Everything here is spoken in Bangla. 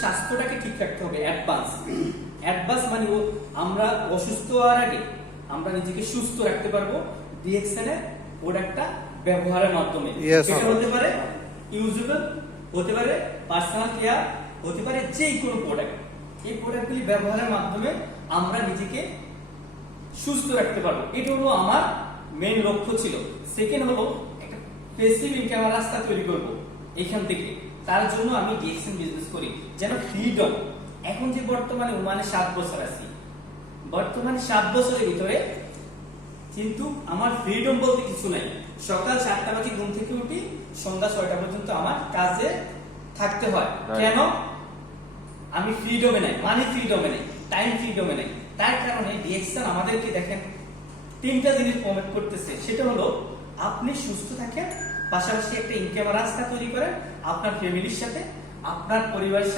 স্বাস্থ্যটাকে ঠিক রাখতে হবে। অ্যাডভান্স মানে আমরা অসুস্থ হওয়ার আগে আমরা নিজেকে সুস্থ রাখতে পারবো ডিএক্সএন এর প্রোডাক্টটা ব্যবহারের মাধ্যমে। এটা হতে পারে ইউজেবল, হতে পারে পার্সোনাল কেয়ার, হতে পারে যে কোনো প্রোডাক্ট। এই প্রোডাক্টগুলি ব্যবহারের মাধ্যমে আমরা নিজেকে সুস্থ রাখতে পারবো। এটা হলো আমার মেইন লক্ষ্য ছিল। সেকেন্ড হলো একটা প্যাসিভ ইনকামের রাস্তা তৈরি করব এখান থেকে। তার জন্য আমি ডিএক্সএন বিজনেস করি যেন ফ্রিডম। এখন যে বর্তমানে ওমানে 7 বছর আছি, বর্তমানে 7 বছরের ভিতরে কিন্তু আমার ফ্রিডম বলতে কিছু নাই। সকাল 7টা বাজে ঘুম থেকে উঠি, সন্ধ্যা 6টা পর্যন্ত আমার কাজে থাকতে হয়। কেন? আমি ফ্রিডমে নাই, মানি ফ্রিডমে নাই, টাইম ফ্রিডমে নাই। তার কারণে ডিএক্সএন আমাদেরকে দেখেন 3টা জিনিস প্রমোট করতেছে। সেটা হলো আপনি সুস্থ থাকেন, পাশাপাশি একটা ইনকামের রাস্তা তৈরি করেন আপনার ফ্যামিলির সাথে, আপনার পরিবারের সাথে।